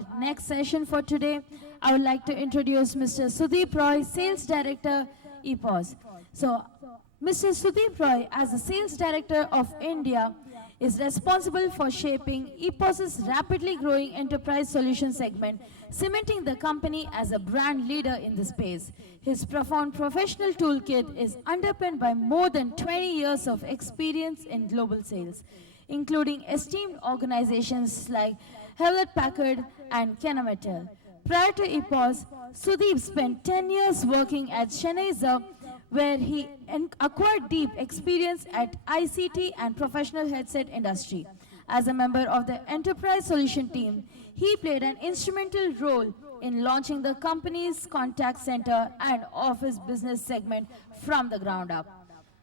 our next session for today, I would like to introduce Mr. Sudeep Roy, Sales Director, EPOS. So, Mr. Sudeep Roy, as the Sales Director of India, is responsible for shaping EPOS's rapidly growing enterprise solution segment, cementing the company as a brand leader in the space. His profound professional toolkit is underpinned by more than 20 years of experience in global sales, including esteemed organizations like Hewlett-Packard and Kennametal. Prior to EPOS, Sudeep spent 10 years working at Sennheiser, where he acquired deep experience at ICT and professional headset industry. As a member of the enterprise solution team, he played an instrumental role in launching the company's contact center and office business segment from the ground up.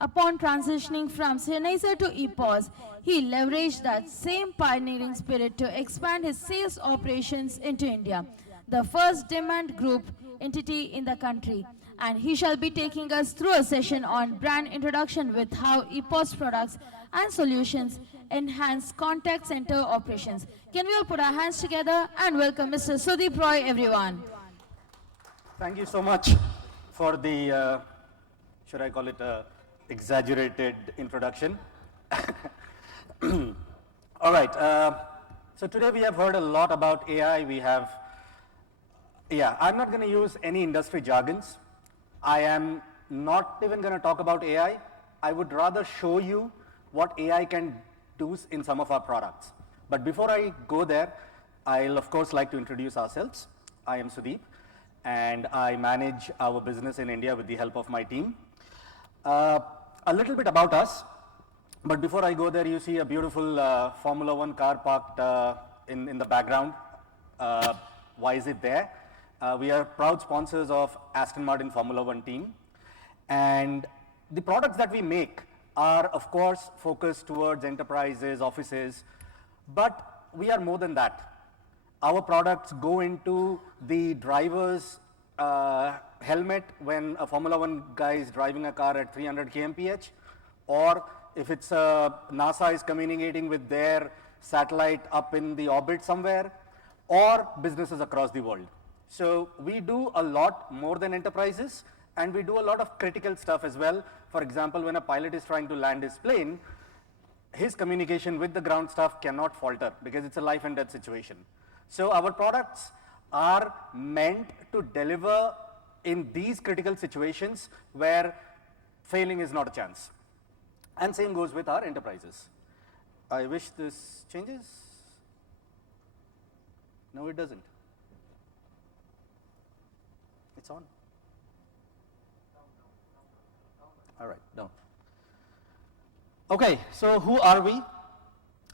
Upon transitioning from Sennheiser to EPOS, he leveraged that same pioneering spirit to expand his sales operations into India, the first demand group entity in the country. And he shall be taking us through a session on brand introduction with how EPOS products and solutions enhance contact center operations. Can we all put our hands together and welcome Mr. Sudeep Roy, everyone. Thank you so much for the, should I call it exaggerated introduction. All right, so today we have heard a lot about AI. I'm not going to use any industry jargons. I am not even going to talk about AI. I would rather show you what AI can do in some of our products. But before I go there, I'll of course like to introduce ourselves. I am Sudeep, and I manage our business in India with the help of my team. A little bit about us, but before I go there, you see a beautiful Formula One car parked in the background. Why is it there? We are proud sponsors of Aston Martin Formula One team, and the products that we make are of course focused towards enterprises, offices, but we are more than that. Our products go into the driver's helmet when a Formula One guy is driving a car at 300 kmph, or if it's NASA is communicating with their satellite up in the orbit somewhere, or businesses across the world. So we do a lot more than enterprises, and we do a lot of critical stuff as well. For example, when a pilot is trying to land his plane, his communication with the ground staff cannot falter because it's a life and death situation. So our products are meant to deliver in these critical situations where failing is not a chance. And same goes with our enterprises. I wish this changes. No, it doesn't. It's on. All right, down. Okay, so who are we?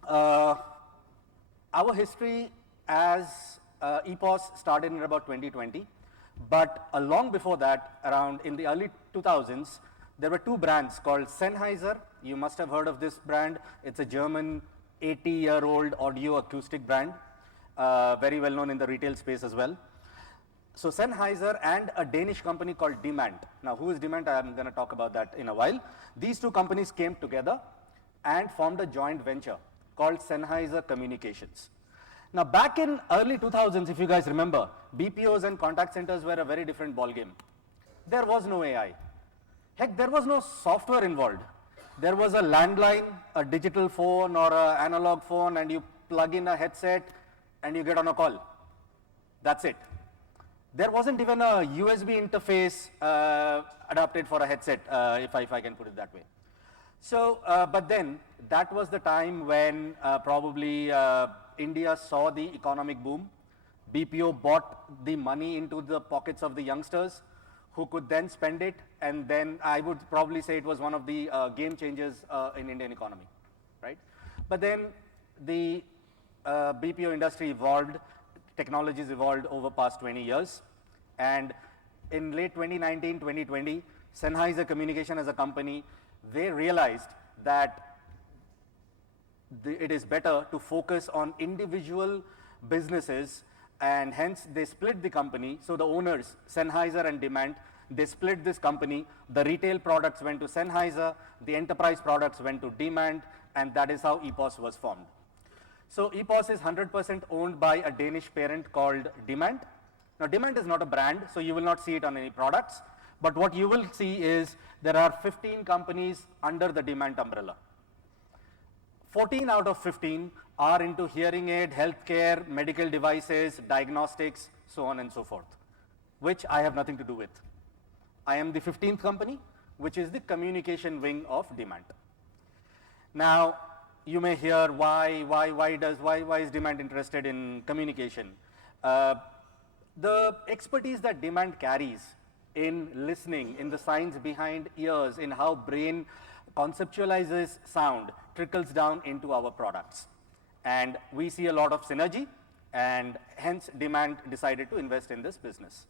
Our history as EPOS started in about 2020, but long before that, around in the early 2000s, there were two brands called Sennheiser. You must have heard of this brand. It's a German 80-year-old audio acoustic brand, very well known in the retail space as well. So Sennheiser and a Danish company called Demand. Now, who is Demand? I'm going to talk about that in a while. These two companies came together and formed a joint venture called Sennheiser Communications. Now, back in early 2000s, if you guys remember, BPOs and contact centers were a very different ballgame. There was no AI. Heck, there was no software involved. There was a landline, a digital phone or an analog phone, and you plug in a headset and you get on a call. That's it. There wasn't even a USB interface adapted for a headset, if I can put it that way. So, but then that was the time when probably India saw the economic boom. BPO bought the money into the pockets of the youngsters who could then spend it, and then I would probably say it was one of the game changers in Indian economy, right? But then the BPO industry evolved. Technologies evolved over past 20 years, and in late 2019, 2020, Sennheiser Communication as a company, they realized that it is better to focus on individual businesses, and hence they split the company. So the owners, Sennheiser and Demand, they split this company. The retail products went to Sennheiser, the enterprise products went to Demand, and that is how EPOS was formed. So EPOS is 100% owned by a Danish parent called Demand. Now Demand is not a brand, so you will not see it on any products. But what you will see is there are 15 companies under the Demand umbrella. 14 out of 15 are into hearing aid, healthcare, medical devices, diagnostics, so on and so forth, which I have nothing to do with. I am the 15th company, which is the communication wing of Demand. Now, you may hear why is Demand interested in communication? The expertise that Demand carries in listening, in the science behind ears, in how brain conceptualizes sound, trickles down into our products. And we see a lot of synergy, and hence Demand decided to invest in this business.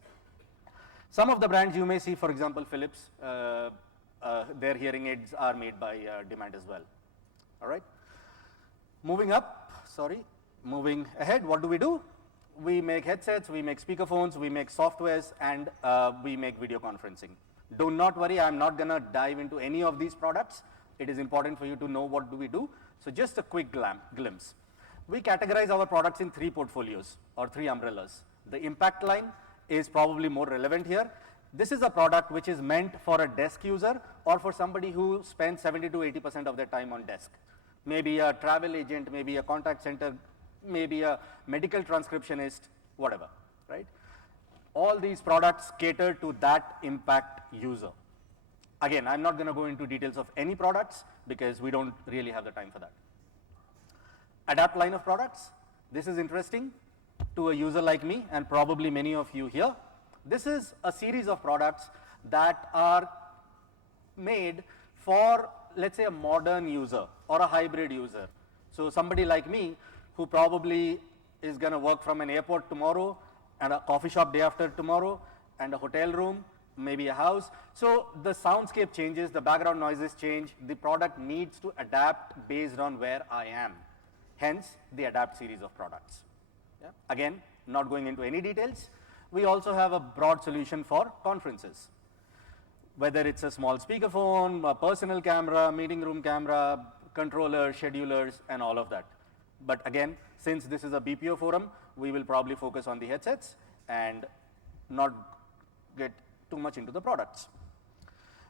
Some of the brands you may see, for example, Philips, their hearing aids are made by Demand as well. All right. Moving ahead, what do? We make headsets, we make speakerphones, we make softwares, and we make video conferencing. Do not worry, I'm not going to dive into any of these products. It is important for you to know what do we do. So just a quick glimpse. We categorize our products in 3 portfolios or 3 umbrellas. The impact line is probably more relevant here. This is a product which is meant for a desk user or for somebody who spends 70 to 80% of their time on desk. Maybe a travel agent, maybe a contact center, maybe a medical transcriptionist, whatever, right? All these products cater to that impact user. Again, I'm not going to go into details of any products because we don't really have the time for that. Adapt line of products. This is interesting to a user like me and probably many of you here. This is a series of products that are made for, let's say, a modern user or a hybrid user. So somebody like me who probably is going to work from an airport tomorrow and a coffee shop day after tomorrow and a hotel room, maybe a house. So the soundscape changes, the background noises change, the product needs to adapt based on where I am. Hence, the Adapt series of products. Yeah? Again, not going into any details. We also have a broad solution for conferences. Whether it's a small speakerphone, a personal camera, meeting room camera, controller, schedulers, and all of that. But again, since this is a BPO forum, we will probably focus on the headsets and not get too much into the products.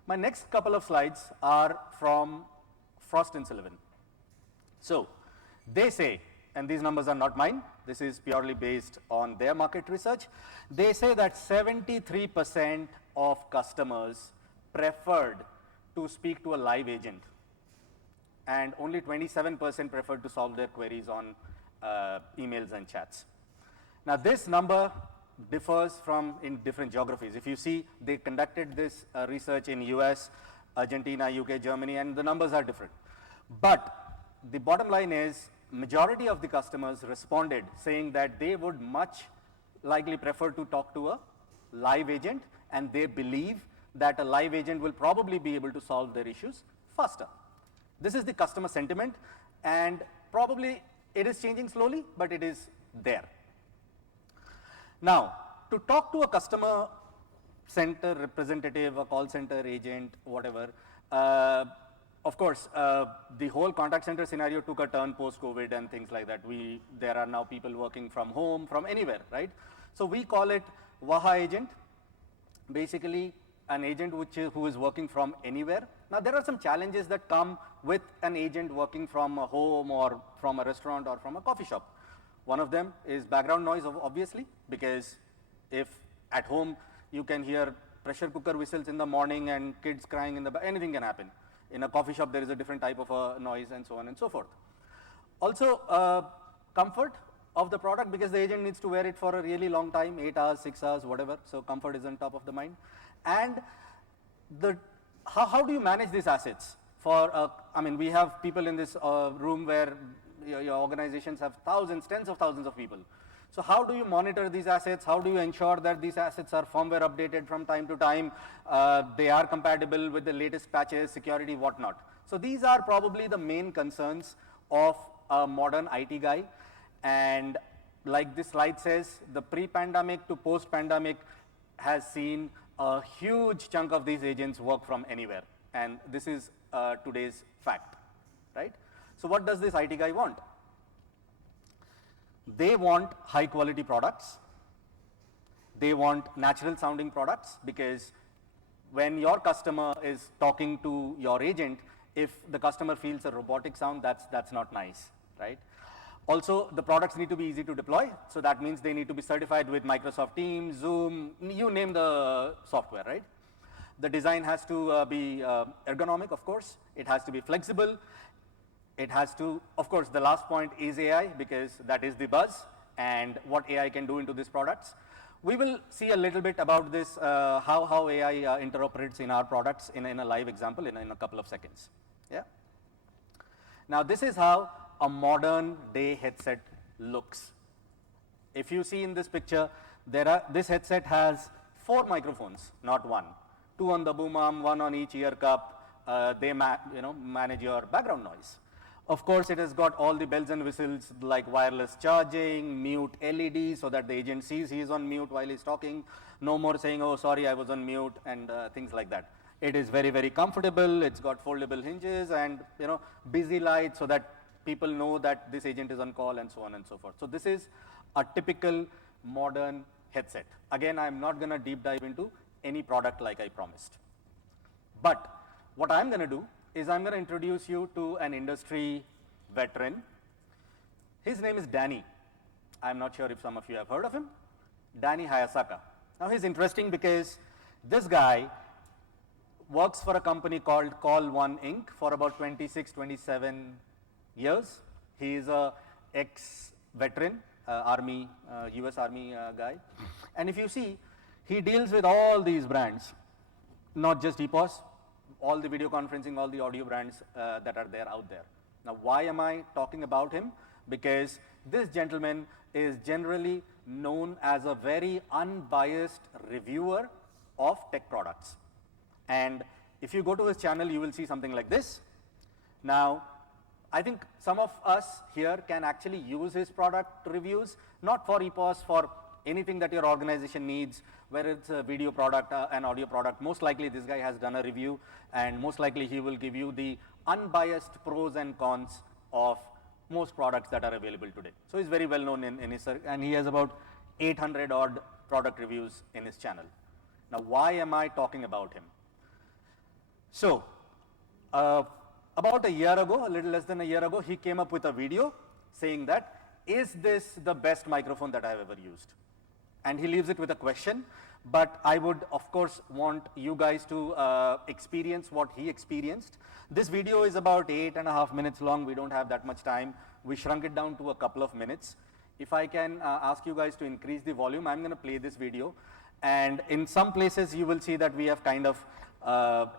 My next couple of slides are from Frost & Sullivan. So, they say, and these numbers are not mine, this is purely based on their market research, they say that 73% of customers preferred to speak to a live agent and only 27% preferred to solve their queries on emails and chats. Now this number differs from in different geographies. If you see, they conducted this research in US, Argentina, UK, Germany, and the numbers are different. But the bottom line is, majority of the customers responded saying that they would much likely prefer to talk to a live agent, and they believe that a live agent will probably be able to solve their issues faster. This is the customer sentiment, and probably it is changing slowly, but it is there. Now, to talk to a customer center representative, a call center agent, whatever, of course, the whole contact center scenario took a turn post-COVID and things like that. There are now people working from home, from anywhere, right? So we call it Waha agent, basically an agent who is working from anywhere. Now there are some challenges that come with an agent working from a home or from a restaurant or from a coffee shop. One of them is background noise, obviously, because if at home you can hear pressure cooker whistles in the morning and kids crying in the back, anything can happen. In a coffee shop, there is a different type of a noise and so on and so forth. Also, comfort of the product, because the agent needs to wear it for a really long time, 8 hours, 6 hours, whatever. So comfort is on top of the mind. And how do you manage these assets? I mean, we have people in this room where your organizations have thousands, tens of thousands of people. So how do you monitor these assets? How do you ensure that these assets are firmware updated from time to time? They are compatible with the latest patches, security, whatnot. So these are probably the main concerns of a modern IT guy. And like this slide says, the pre-pandemic to post-pandemic has seen a huge chunk of these agents work from anywhere. And this is today's fact, right? So what does this IT guy want? They want high quality products. They want natural sounding products, because when your customer is talking to your agent, if the customer feels a robotic sound, that's not nice, right? Also, the products need to be easy to deploy, so that means they need to be certified with Microsoft Teams, Zoom, you name the software, right? The design has to be ergonomic, of course. It has to be flexible. It has to, of course, the last point is AI, because that is the buzz and what AI can do into these products. We will see a little bit about this, how AI interoperates in our products in a live example in a couple of seconds. Yeah. Now, this is how a modern day headset looks. If you see in this picture, this headset has 4 microphones, not one. 2 on the boom arm, 1 on each ear cup. They manage your background noise. Of course, it has got all the bells and whistles like wireless charging, mute LED so that the agent sees he is on mute while he's talking. No more saying, oh, sorry, I was on mute, and things like that. It is very, very comfortable. It's got foldable hinges and busy lights so that people know that this agent is on call, and so on and so forth. So this is a typical modern headset. Again, I'm not going to deep dive into any product like I promised. But what I'm going to do is I'm going to introduce you to an industry veteran. His name is Danny. I'm not sure if some of you have heard of him. Danny Hayasaka. Now, he's interesting because this guy works for a company called Call One Inc. for about 26, 27 years. He is a ex-veteran, Army, US Army guy. And if you see, he deals with all these brands, not just EPOS, all the video conferencing, all the audio brands that are there out there. Now, why am I talking about him? Because this gentleman is generally known as a very unbiased reviewer of tech products. And if you go to his channel, you will see something like this. Now, I think some of us here can actually use his product reviews, not for EPOS, for anything that your organization needs, whether it's a video product, an audio product. Most likely this guy has done a review, and most likely he will give you the unbiased pros and cons of most products that are available today. So he's very well known in his, and he has about 800 odd product reviews in his channel. Now, why am I talking about him? So, about a year ago, a little less than a year ago, he came up with a video saying that, is this the best microphone that I've ever used? And he leaves it with a question, but I would, of course, want you guys to experience what he experienced. This video is about 8.5 minutes long. We don't have that much time. We shrunk it down to a couple of minutes. If I can ask you guys to increase the volume, I'm going to play this video. And in some places, you will see that we have kind of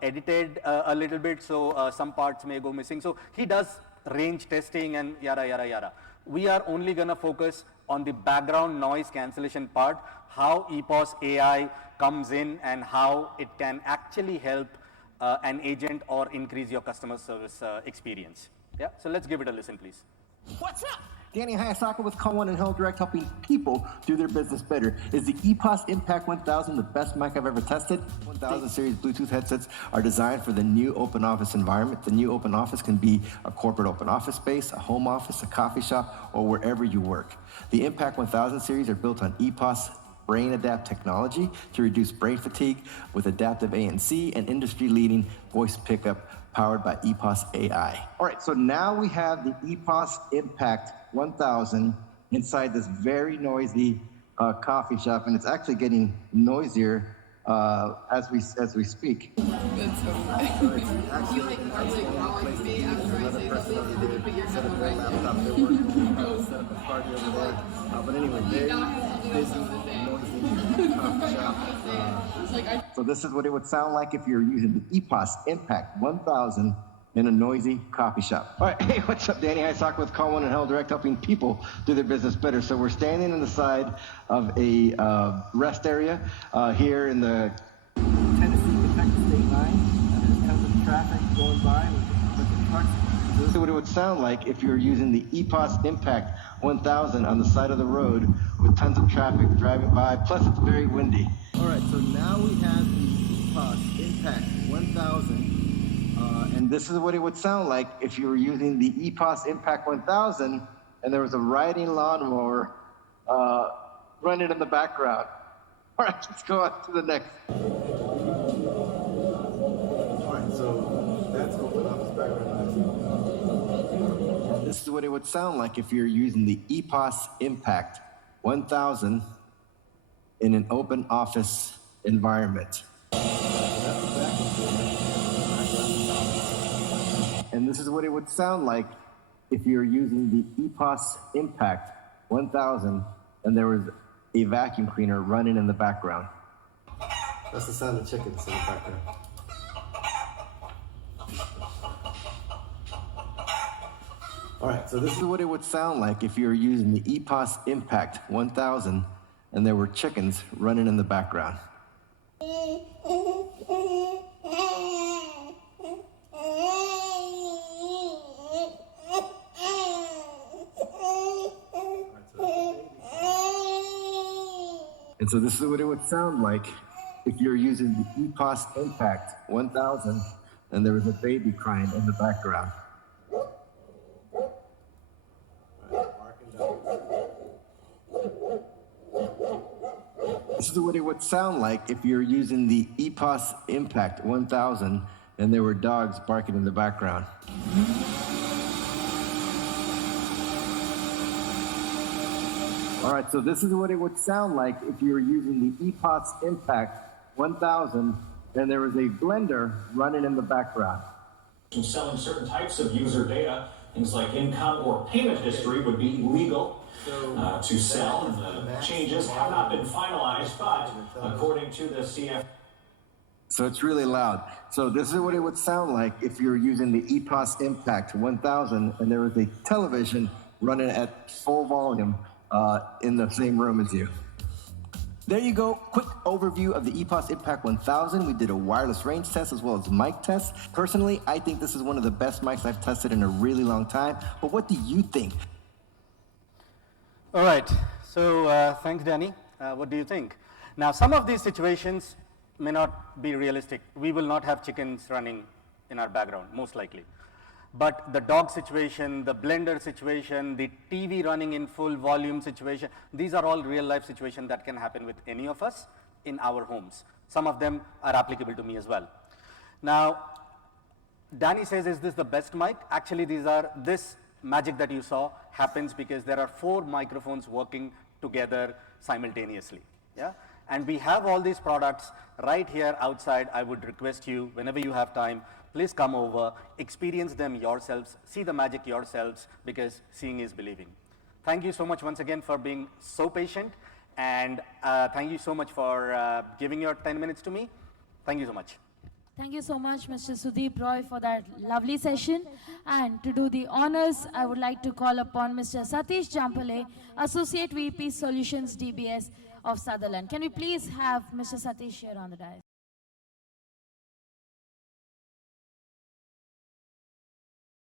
edited a little bit, so some parts may go missing. So he does range testing and yada, yada, yada. We are only going to focus on the background noise cancellation part, how EPOS AI comes in and how it can actually help an agent or increase your customer service experience. Yeah, so let's give it a listen, please. What's up? Danny Hayasaka with Call One and Help Direct, helping people do their business better. Is the EPOS Impact 1000 the best mic I've ever tested? 1000 series Bluetooth headsets are designed for the new open office environment. The new open office can be a corporate open office space, a home office, a coffee shop, or wherever you work. The Impact 1000 series are built on EPOS Brain Adapt technology to reduce brain fatigue with adaptive ANC and industry-leading voice pickup powered by EPOS AI. All right, so now we have the EPOS Impact 1000 inside this very noisy coffee shop, and it's actually getting noisier as we speak. That's so funny. You like are like calling me after I say something and then you put your headphone right there. But anyway, very busy, noisy coffee shop. So this is what it would sound like if you're using the EPOS Impact 1000 in a noisy coffee shop. All right, hey, what's up? Danny Hayasaka with Call One and Help Direct, helping people do their business better. So we're standing on the side of a rest area here in the Tennessee-Kentucky state line. There's tons of traffic going by with the trucks. This is what it would sound like if you were using the EPOS Impact 1000 on the side of the road with tons of traffic driving by, plus it's very windy. All right, so now we have the EPOS Impact 1000. And this is what it would sound like if you were using the EPOS Impact 1000 and there was a riding lawnmower running in the background. All right, let's go on to the next. All right, so that's open office background noise. This is what it would sound like if you're using the EPOS Impact 1000 in an open office environment. And this is what it would sound like if you're using the EPOS Impact 1000 and there was a vacuum cleaner running in the background. That's the sound of chickens in the background. All right, so This is what it would sound like if you were using the EPOS Impact 1000 and there were chickens running in the background. And so this is what it would sound like if you're using the EPOS Impact 1000 and there was a baby crying in the background. This is what it would sound like if you're using the EPOS Impact 1000 and there were dogs barking in the background. All right, so this is what it would sound like if you were using the EPOS Impact 1000 and there was a blender running in the background. Selling certain types of user data, things like income or payment history, would be legal to sell, and the changes have not been finalized, but according to the CF. So it's really loud. So this is what it would sound like if you were using the EPOS Impact 1000 and there was a television running at full volume in the same room as you. There you go, quick overview of the EPOS Impact 1000. We did a wireless range test as well as mic test. Personally, I think this is one of the best mics I've tested in a really long time, but what do you think? All right, so thanks, Danny. What do you think? Now, some of these situations may not be realistic. We will not have chickens running in our background, most likely. But the dog situation, the blender situation, the TV running in full volume situation, these are all real life situations that can happen with any of us in our homes. Some of them are applicable to me as well. Now, Danny says, is this the best mic? Actually, this magic that you saw happens because there are 4 microphones working together simultaneously. Yeah? And we have all these products right here outside. I would request you, whenever you have time, please come over, experience them yourselves, see the magic yourselves, because seeing is believing. Thank you so much once again for being so patient, and thank you so much for giving your 10 minutes to me. Thank you so much. Thank you so much, Mr. Sudeep Roy, for that lovely session. And to do the honors, I would like to call upon Mr. Satish Jampale, Associate VP Solutions DBS of Sutherland. Can we please have Mr. Satish here on the dais?